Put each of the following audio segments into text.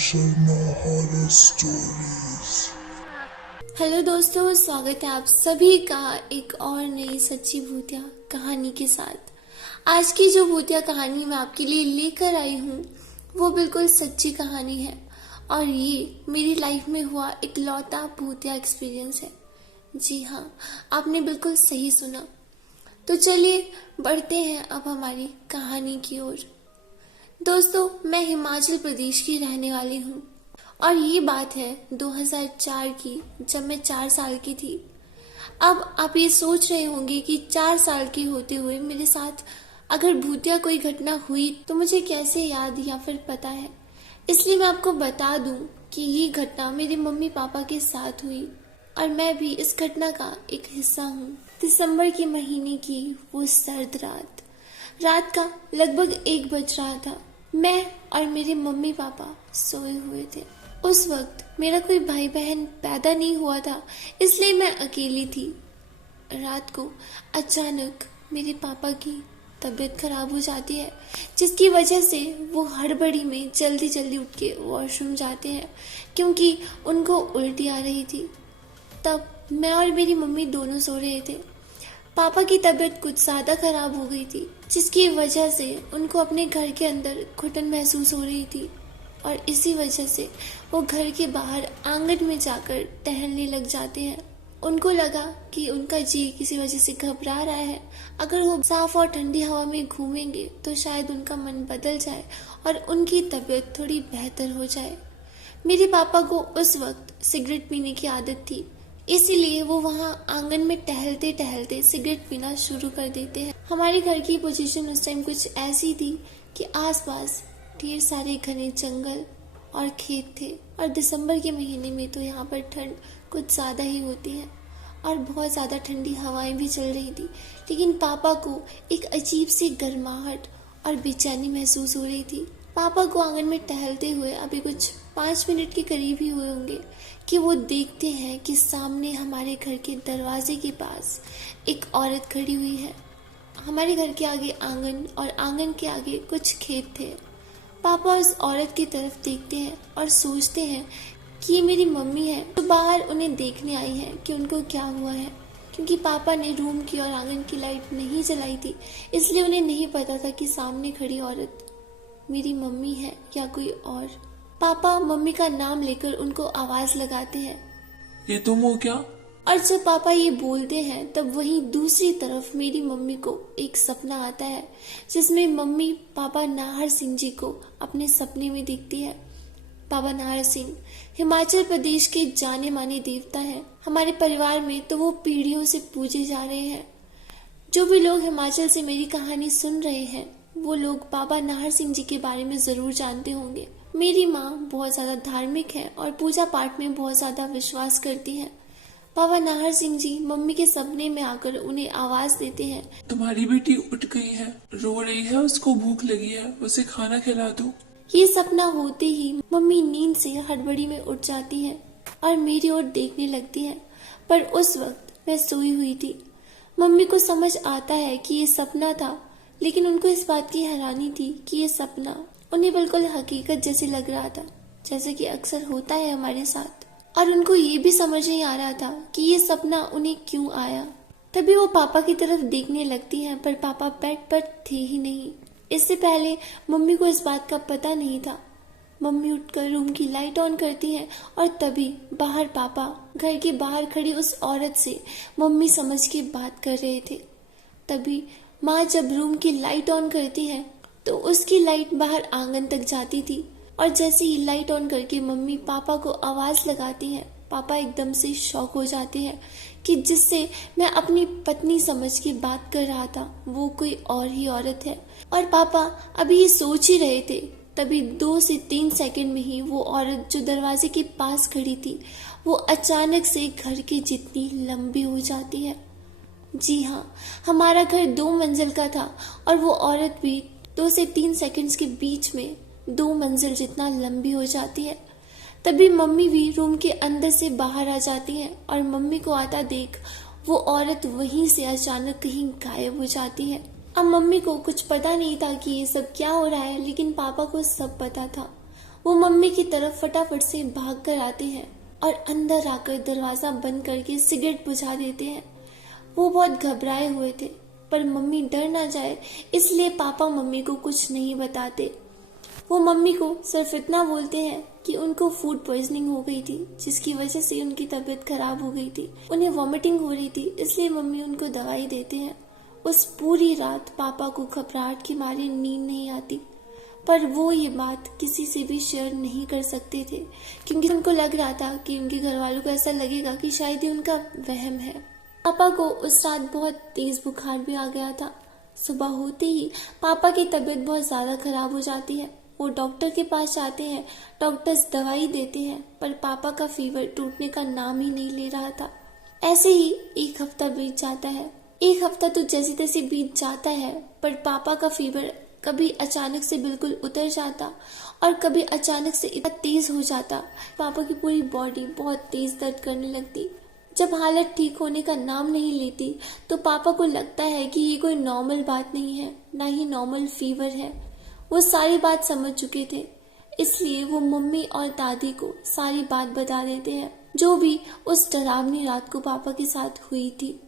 Sharma horror stories. Hello दोस्तों, स्वागत है आप सभी का एक और नई सच्ची भूतिया कहानी के साथ। आज की जो भूतिया कहानी मैं आपके लिए लेकर आई हूँ वो बिल्कुल सच्ची कहानी है और ये मेरी लाइफ में हुआ इकलौता भूतिया एक्सपीरियंस है। जी हाँ, आपने बिल्कुल सही सुना। तो चलिए बढ़ते हैं अब हमारी कहानी की ओर। दोस्तों, मैं हिमाचल प्रदेश की रहने वाली हूँ और ये बात है 2004 की, जब मैं 4 साल की थी। अब आप ये सोच रहे होंगे कि 4 साल की होते हुए मेरे साथ अगर भूतिया कोई घटना हुई तो मुझे कैसे याद या फिर पता है। इसलिए मैं आपको बता दूं कि ये घटना मेरे मम्मी पापा के साथ हुई और मैं भी इस घटना का एक हिस्सा हूँ। दिसंबर के महीने की वो सर्द रात का लगभग 1 बज रहा था। मैं और मेरे मम्मी पापा सोए हुए थे। उस वक्त मेरा कोई भाई बहन पैदा नहीं हुआ था, इसलिए मैं अकेली थी। रात को अचानक मेरे पापा की तबीयत खराब हो जाती है, जिसकी वजह से वो हड़बड़ी में जल्दी जल्दी उठ के वॉशरूम जाते हैं क्योंकि उनको उल्टी आ रही थी। तब मैं और मेरी मम्मी दोनों सो रहे थे। पापा की तबीयत कुछ ज़्यादा खराब हो गई थी, जिसकी वजह से उनको अपने घर के अंदर घुटन महसूस हो रही थी और इसी वजह से वो घर के बाहर आंगन में जाकर टहलने लग जाते हैं। उनको लगा कि उनका जी किसी वजह से घबरा रहा है। अगर वो साफ और ठंडी हवा में घूमेंगे तो शायद उनका मन बदल जाए और उनकी तबीयत थोड़ी बेहतर हो जाए। मेरे पापा को उस वक्त सिगरेट पीने की आदत थी, इसीलिए वो वहाँ आंगन में टहलते टहलते सिगरेट पीना शुरू कर देते हैं। हमारे घर की पोजीशन उस टाइम कुछ ऐसी थी कि आसपास ढेर सारे घने जंगल और खेत थे और दिसंबर के महीने में तो यहाँ पर ठंड कुछ ज़्यादा ही होती है और बहुत ज़्यादा ठंडी हवाएं भी चल रही थी। लेकिन पापा को एक अजीब सी गर्माहट और बेचैनी महसूस हो रही थी। पापा को आंगन में टहलते हुए अभी कुछ 5 मिनट के करीब ही हुए होंगे कि वो देखते हैं कि सामने हमारे घर के दरवाजे के पास एक औरत खड़ी हुई है। हमारे घर के आगे आंगन और आंगन के आगे कुछ खेत थे। पापा उस औरत की तरफ देखते हैं और सोचते हैं कि ये मेरी मम्मी है, तो बाहर उन्हें देखने आई है कि उनको क्या हुआ है। क्योंकि पापा ने रूम की और आंगन की लाइट नहीं जलाई थी, इसलिए उन्हें नहीं पता था कि सामने खड़ी औरत मेरी मम्मी है या कोई और। पापा मम्मी का नाम लेकर उनको आवाज लगाते हैं, ये तुम हो क्या? और जब पापा ये बोलते हैं तब वहीं दूसरी तरफ मेरी मम्मी को एक सपना आता है जिसमें मम्मी पापा नाहर सिंह जी को अपने सपने में दिखती है। बाबा नाहर सिंह हिमाचल प्रदेश के जाने माने देवता हैं। हमारे परिवार में तो वो पीढ़ियों से पूजे जा रहे हैं। जो भी लोग हिमाचल से मेरी कहानी सुन रहे हैं वो लोग बाबा नाहर सिंह जी के बारे में जरूर जानते होंगे। मेरी माँ बहुत ज्यादा धार्मिक है और पूजा पाठ में बहुत ज्यादा विश्वास करती है। बाबा नाहर सिंह जी मम्मी के सपने में आकर उन्हें आवाज देते हैं, तुम्हारी बेटी उठ गई है, रो रही है, उसको भूख लगी है, उसे खाना खिला दो। ये सपना होते ही मम्मी नींद से हड़बड़ी में उठ जाती है और मेरी ओर देखने लगती है, पर उस वक्त मैं सोई हुई थी। मम्मी को समझ आता है कि ये सपना था, लेकिन उनको इस बात की हैरानी थी कि ये सपना उन्हें बिल्कुल हकीकत जैसे लग रहा था, जैसे कि अक्सर होता है हमारे साथ। और उनको ये भी समझ नहीं आ रहा था कि ये सपना उन्हें क्यों आया। तभी वो पापा की तरफ देखने लगती हैं, पर पापा बेड पर थे ही नहीं। इससे पहले मम्मी को इस बात का पता नहीं था। मम्मी उठकर रूम की लाइट ऑन करती हैं और तभी बाहर पापा घर के बाहर खड़ी उस औरत से मम्मी समझ के बात कर रहे थे। तभी माँ जब रूम की लाइट ऑन करती है तो उसकी लाइट बाहर आंगन तक जाती थी और जैसे ही लाइट ऑन करके मम्मी पापा को आवाज लगाती हैं, पापा एकदम से शॉक हो जाते हैं कि जिससे मैं अपनी पत्नी समझ के बात कर रहा था वो कोई और ही औरत है। और पापा अभी ये सोच ही रहे थे, तभी 2 से 3 सेकंड में ही वो औरत जो दरवाजे के पास खड़ी थी वो अचानक से घर के जितनी लंबी हो जाती है। जी हाँ, हमारा घर 2 मंजिल का था और वो औरत भी 2 से 3 सेकंड्स के बीच में 2 मंजिल जितना लंबी हो जाती है। तभी मम्मी भी रूम के अंदर से बाहर आ जाती हैं और मम्मी को आता देख वो औरत वहीं से अचानक कहीं गायब हो जाती है। अब मम्मी को कुछ पता नहीं था कि ये सब क्या हो रहा है, लेकिन पापा को सब पता था। वो मम्मी की तरफ फटाफट से भाग कर आते हैं और अंदर आकर दरवाजा बंद करके सिगरेट बुझा देते हैं। वो बहुत घबराए हुए थे, पर मम्मी डर ना जाए इसलिए पापा मम्मी को कुछ नहीं बताते। वो मम्मी को सिर्फ इतना बोलते हैं कि उनको फूड पॉइजनिंग हो गई थी, जिसकी वजह से उनकी तबीयत खराब हो गई थी। उन्हें वॉमिटिंग हो रही थी, इसलिए मम्मी उनको दवाई देते हैं। उस पूरी रात पापा को घबराहट के मारे नींद नहीं आती, पर वो ये बात किसी से भी शेयर नहीं कर सकते थे, क्योंकि उनको लग रहा था कि उनके घर वालों को ऐसा लगेगा कि शायद ये उनका वहम है। पापा को उस रात बहुत तेज बुखार भी आ गया था। सुबह होते ही पापा की तबीयत बहुत ज्यादा खराब हो जाती है। वो डॉक्टर के पास जाते हैं, डॉक्टर्स दवाई देते हैं, पर पापा का फीवर टूटने का नाम ही नहीं ले रहा था। ऐसे ही एक हफ्ता बीत जाता है। एक हफ्ता तो जैसे तैसे बीत जाता है, पर पापा का फीवर कभी अचानक से बिल्कुल उतर जाता और कभी अचानक से इतना तेज हो जाता, पापा की पूरी बॉडी बहुत तेज दर्द करने लगती। जब हालत ठीक होने का नाम नहीं लेती तो पापा को लगता है कि ये कोई नॉर्मल बात नहीं है, ना ही नॉर्मल फीवर है। वो सारी बात समझ चुके थे, इसलिए वो मम्मी और दादी को सारी बात बता देते हैं, जो भी उस डरावनी रात को पापा के साथ हुई थी।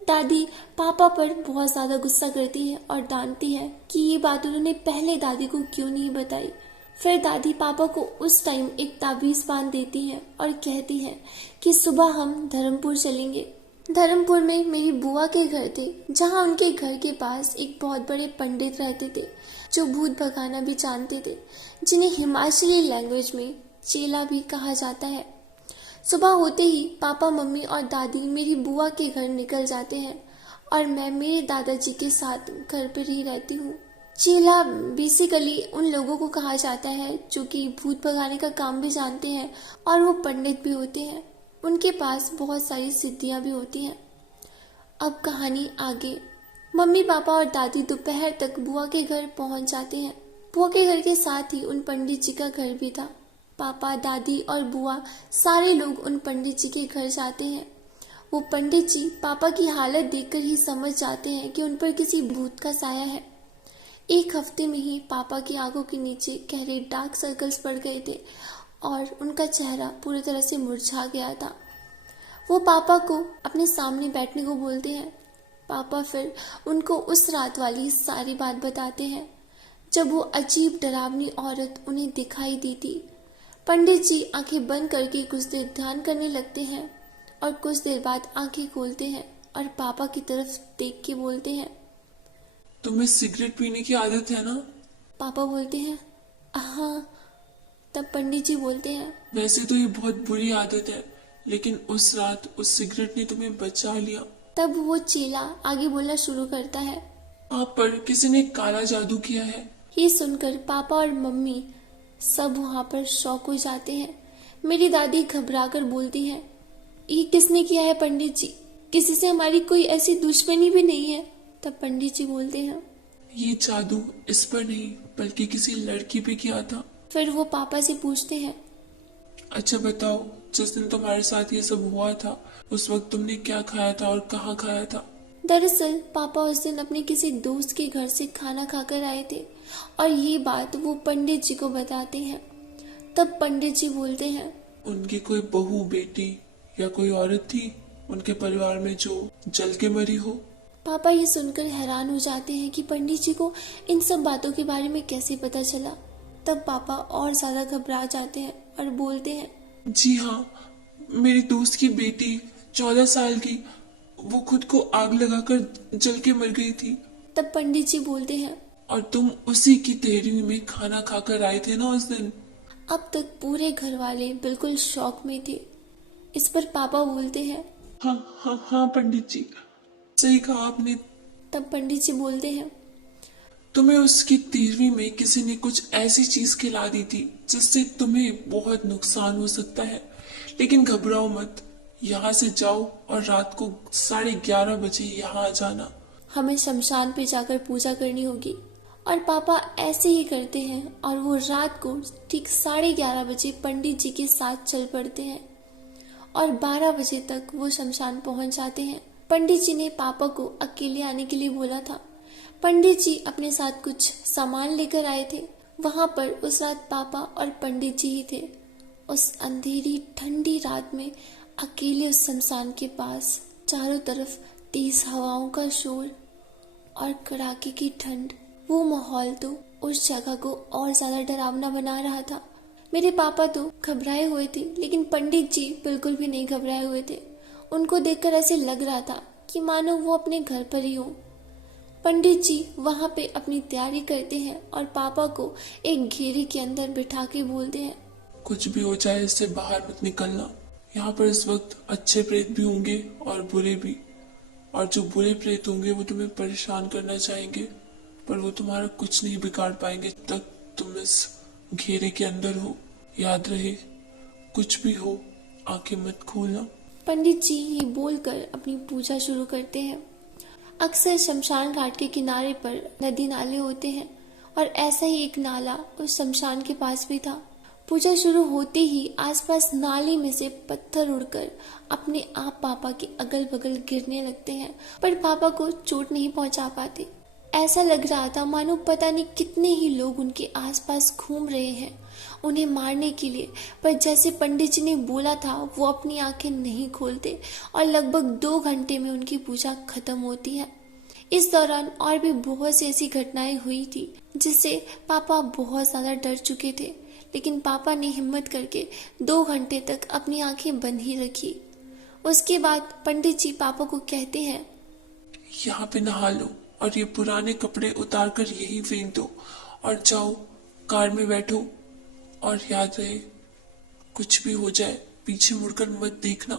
दादी पापा पर बहुत ज्यादा गुस्सा करती है और डांटती है कि ये बात उन्होंने पहले दादी को क्यों नहीं बताई। फिर दादी पापा को उस टाइम एक ताबीज बांध देती है और कहती है कि सुबह हम धर्मपुर चलेंगे। धर्मपुर में मेरी बुआ के घर थे, जहाँ उनके घर के पास एक बहुत बड़े पंडित रहते थे जो भूत भगाना भी जानते थे, जिन्हें हिमाचली लैंग्वेज में चेला भी कहा जाता है। सुबह होते ही पापा मम्मी और दादी मेरी बुआ के घर निकल जाते हैं और मैं मेरे दादाजी के साथ घर पर ही रहती हूँ। चेला बेसिकली उन लोगों को कहा जाता है जो कि भूत भगाने का काम भी जानते हैं और वो पंडित भी होते हैं। उनके पास बहुत सारी सिद्धियां भी होती हैं। अब कहानी आगे। मम्मी पापा और दादी दोपहर तक बुआ के घर पहुंच जाते हैं। बुआ के घर के साथ ही उन पंडित जी का घर भी था। पापा दादी और बुआ सारे लोग उन पंडित जी के घर जाते हैं। वो पंडित जी पापा की हालत देखकर ही समझ जाते हैं कि उन पर किसी भूत का साया है। एक हफ्ते में ही पापा की आंखों के नीचे गहरे डार्क सर्कल्स पड़ गए थे और उनका चेहरा पूरी तरह से मुरझा गया था। वो पापा को अपने सामने बैठने को बोलते हैं। पापा फिर उनको उस रात वाली सारी बात बताते हैं, जब वो अजीब डरावनी औरत उन्हें दिखाई दी थी। पंडित जी आंखें बंद करके कुछ देर ध्यान करने लगते हैं और कुछ देर बाद आंखें खोलते हैं और पापा की तरफ देख के बोलते हैं, तुम्हें सिगरेट पीने की आदत है ना? पापा बोलते हैं हाँ। तब पंडित जी बोलते हैं, वैसे तो ये बहुत बुरी आदत है, लेकिन उस रात उस सिगरेट ने तुम्हें बचा लिया। तब वो चेला आगे बोलना शुरू करता है, आप पर किसी ने काला जादू किया है। ये सुनकर पापा और मम्मी सब वहाँ पर शॉक हो जाते हैं। मेरी दादी घबराकर बोलती है, ये किसने किया है पंडित जी? किसी से हमारी कोई ऐसी दुश्मनी भी नहीं है। तब पंडित जी बोलते हैं, ये जादू इस पर नहीं बल्कि किसी लड़की पे किया था। फिर वो पापा से पूछते हैं, अच्छा बताओ, जिस दिन तुम्हारे साथ ये सब हुआ था उस वक्त तुमने क्या खाया था और कहाँ खाया था? दरअसल पापा उस दिन अपने किसी दोस्त के घर से खाना खाकर आए थे और ये बात वो पंडित जी को बताते हैं। तब पंडित जी बोलते हैं, उनकी कोई बहू बेटी या कोई औरत थी उनके परिवार में जो जल के मरी हो? पापा ये सुनकर हैरान हो जाते हैं कि पंडित जी को इन सब बातों के बारे में कैसे पता चला। तब पापा और ज्यादा घबरा जाते हैं और बोलते हैं, जी हाँ, मेरी दोस्त की बेटी 14 साल की, वो खुद को आग लगाकर जल के मर गई थी। तब पंडित जी बोलते हैं, और तुम उसी की तहरीर में खाना खाकर आए थे ना उस दिन? अब तक पूरे घर वाले बिल्कुल शॉक में थे। इस पर पापा बोलते हैं, हाँ हाँ हाँ पंडित जी, सही कहा आपने। तब पंडित जी बोलते हैं, तुम्हें उसकी तीरवी में किसी ने कुछ ऐसी चीज खिला दी थी जिससे तुम्हें बहुत नुकसान हो सकता है, लेकिन घबराओ मत, यहाँ से जाओ और रात को 11:30 बजे यहाँ आ जाना। हमें शमशान पे जाकर पूजा करनी होगी। और पापा ऐसे ही करते हैं और वो रात को ठीक 11:30 बजे पंडित जी के साथ चल पड़ते हैं और 12 बजे तक वो शमशान पहुंच जाते हैं। पंडित जी ने पापा को अकेले आने के लिए बोला था। पंडित जी अपने साथ कुछ सामान लेकर आए थे। वहां पर उस रात पापा और पंडित जी ही थे। उस अंधेरी ठंडी रात में अकेले उस शमशान के पास, चारों तरफ तेज हवाओं का शोर और कड़ाके की ठंड। वो माहौल तो उस जगह को और ज्यादा डरावना बना रहा था। मेरे पापा तो घबराए हुए थे, लेकिन पंडित जी बिल्कुल भी नहीं घबराए हुए थे। उनको देखकर ऐसे लग रहा था कि मानो वो अपने घर पर ही हो। पंडित जी वहां पे अपनी तैयारी करते हैं और पापा को एक घेरे के अंदर बिठा के बोलते हैं, कुछ भी हो जाए इससे बाहर मत निकलना। यहाँ पर इस वक्त अच्छे प्रेत भी होंगे और बुरे भी, और जो बुरे प्रेत होंगे वो तुम्हें परेशान करना चाहेंगे, पर वो तुम्हारा कुछ नहीं बिगाड़ पाएंगे जब तक तुम इस घेरे के अंदर हो। याद रहे, कुछ भी हो आंखें मत खोलना। पंडित जी ये बोलकर अपनी पूजा शुरू करते हैं। अक्सर शमशान घाट के किनारे पर नदी नाले होते हैं और ऐसा ही एक नाला उस शमशान के पास भी था। पूजा शुरू होते ही आसपास नाले में से पत्थर उड़कर अपने आप पापा के अगल बगल गिरने लगते हैं, पर पापा को चोट नहीं पहुंचा पाते। ऐसा लग रहा था मानो पता नहीं कितने ही लोग उनके आसपास घूम रहे हैं उन्हें मारने के लिए, पर जैसे पंडित जी ने बोला था वो अपनी आंखें नहीं खोलते और लगभग 2 घंटे में उनकी पूजा खत्म होती है। इस दौरान और भी बहुत सी ऐसी घटनाएं हुई थी जिससे पापा बहुत ज्यादा डर चुके थे, लेकिन पापा ने हिम्मत करके 2 घंटे तक अपनी आंखें बंद ही रखी। उसके बाद पंडित जी पापा को कहते हैं, यहाँ पे नहा लो और ये पुराने कपड़े उतार कर यही फेंक दो और जाओ कार में बैठो, और याद रहे कुछ भी हो जाए पीछे मुड़कर मत देखना।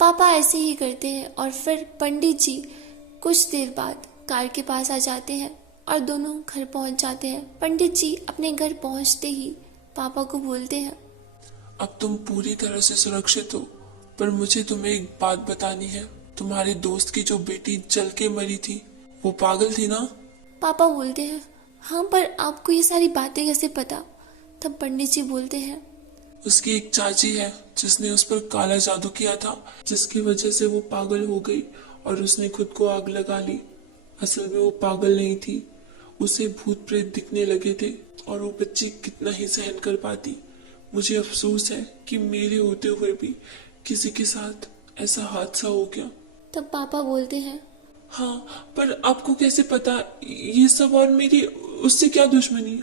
पापा ऐसे ही करते हैं और फिर पंडित जी कुछ देर बाद कार के पास आ जाते हैं और दोनों घर पहुंच जाते हैं। पंडित जी अपने घर पहुंचते ही पापा को बोलते हैं, अब तुम पूरी तरह से सुरक्षित हो, पर मुझे तुम्हें एक बात बतानी है। तुम्हारे दोस्त की जो बेटी जल के मरी थी वो पागल थी ना? पापा बोलते हैं, हाँ, पर आपको ये सारी बातें कैसे पता? तब पंडित जी बोलते हैं, उसकी एक चाची है जिसने उस पर काला जादू किया था, जिसकी वजह से वो पागल हो गई और उसने खुद को आग लगा ली। असल में वो पागल नहीं थी, उसे भूत प्रेत दिखने लगे थे और वो बच्ची कितना ही सहन कर पाती। मुझे अफसोस है कि मेरे होते हुए भी किसी के साथ ऐसा हादसा हो गया। तब पापा बोलते हैं, हाँ, पर आपको कैसे पता ये सब, और मेरी उससे क्या दुश्मनी है?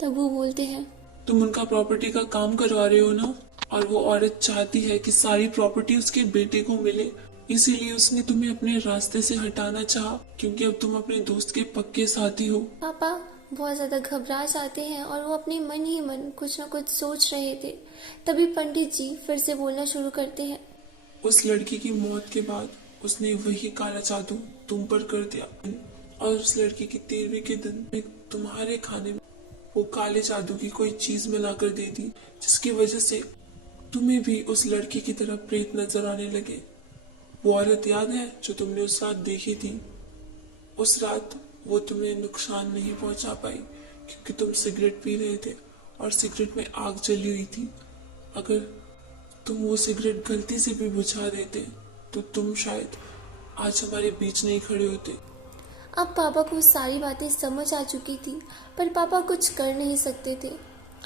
तब वो बोलते हैं, तुम उनका प्रॉपर्टी का काम करवा रहे हो ना, और वो औरत चाहती है कि सारी प्रॉपर्टी उसके बेटे को मिले, इसीलिए उसने तुम्हें अपने रास्ते से हटाना चाहा, क्योंकि अब तुम अपने दोस्त के पक्के साथी हो। पापा बहुत ज्यादा घबरा जाते हैं और वो अपने मन ही मन कुछ न कुछ सोच रहे थे। तभी पंडित जी फिर से बोलना शुरू करते हैं, उस लड़की की मौत के बाद उसने वही काला जादू तुम पर कर दिया, और उस लड़की की 13वीं के दिन में तुम्हारे खाने में वो काले जादू की कोई चीज मिलाकर दे दी, जिसकी वजह से तुम्हें भी उस लड़की की तरह प्रेत नजर आने लगे। वो औरत याद है जो तुमने उस रात देखी थी? उस रात वो तुम्हें नुकसान नहीं पहुंचा पाई क्योंकि तुम सिगरेट पी रहे थे और सिगरेट में आग जली हुई थी। अगर तुम वो सिगरेट गलती से भी बुझा देते तो तुम शायद आज हमारे बीच नहीं खड़े होते। अब पापा को सारी बातें समझ आ चुकी थी, पर पापा कुछ कर नहीं सकते थे।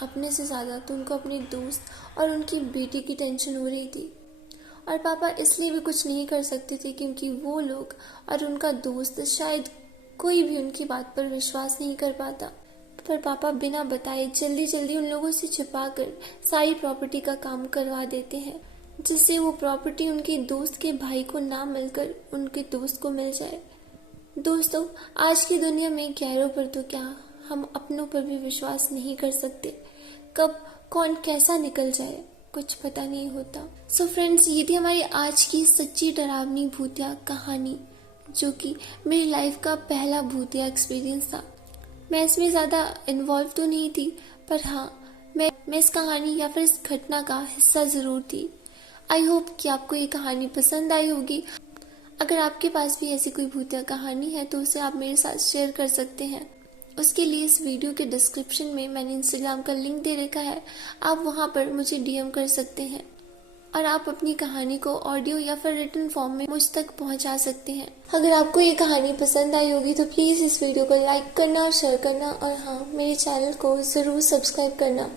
अपने से ज्यादा तो उनको अपने दोस्त और उनकी बेटी की टेंशन हो रही थी, और पापा इसलिए भी कुछ नहीं कर सकते थे क्योंकि वो लोग और उनका दोस्त शायद कोई भी उनकी बात पर विश्वास नहीं कर पाता। पर पापा बिना बताए जल्दी जल्दी उन लोगों से छिपाकर सारी प्रॉपर्टी का काम करवा देते हैं, जिससे वो प्रॉपर्टी उनके दोस्त के भाई को ना मिलकर उनके दोस्त को मिल जाए। दोस्तों, आज की दुनिया में गैरों पर तो क्या, हम अपनों पर भी विश्वास नहीं कर सकते। कब कौन कैसा निकल जाए कुछ पता नहीं होता। सो फ्रेंड्स, ये थी हमारी आज की सच्ची डरावनी भूतिया कहानी, जो कि मेरी लाइफ का पहला भूतिया एक्सपीरियंस था। मैं इसमें ज़्यादा इन्वॉल्व तो नहीं थी, पर हाँ, मैं इस कहानी या फिर इस घटना का हिस्सा ज़रूर थी। आई होप कि आपको ये कहानी पसंद आई होगी। अगर आपके पास भी ऐसी कोई भूतिया कहानी है तो उसे आप मेरे साथ शेयर कर सकते हैं। उसके लिए इस वीडियो के डिस्क्रिप्शन में मैंने इंस्टाग्राम का लिंक दे रखा है, आप वहां पर मुझे डीएम कर सकते हैं। और आप अपनी कहानी को ऑडियो या फिर रिटन फॉर्म में मुझ तक पहुंचा सकते हैं। अगर आपको ये कहानी पसंद आई होगी तो प्लीज़ इस वीडियो को लाइक करना और शेयर करना, और हाँ, मेरे चैनल को ज़रूर सब्सक्राइब करना।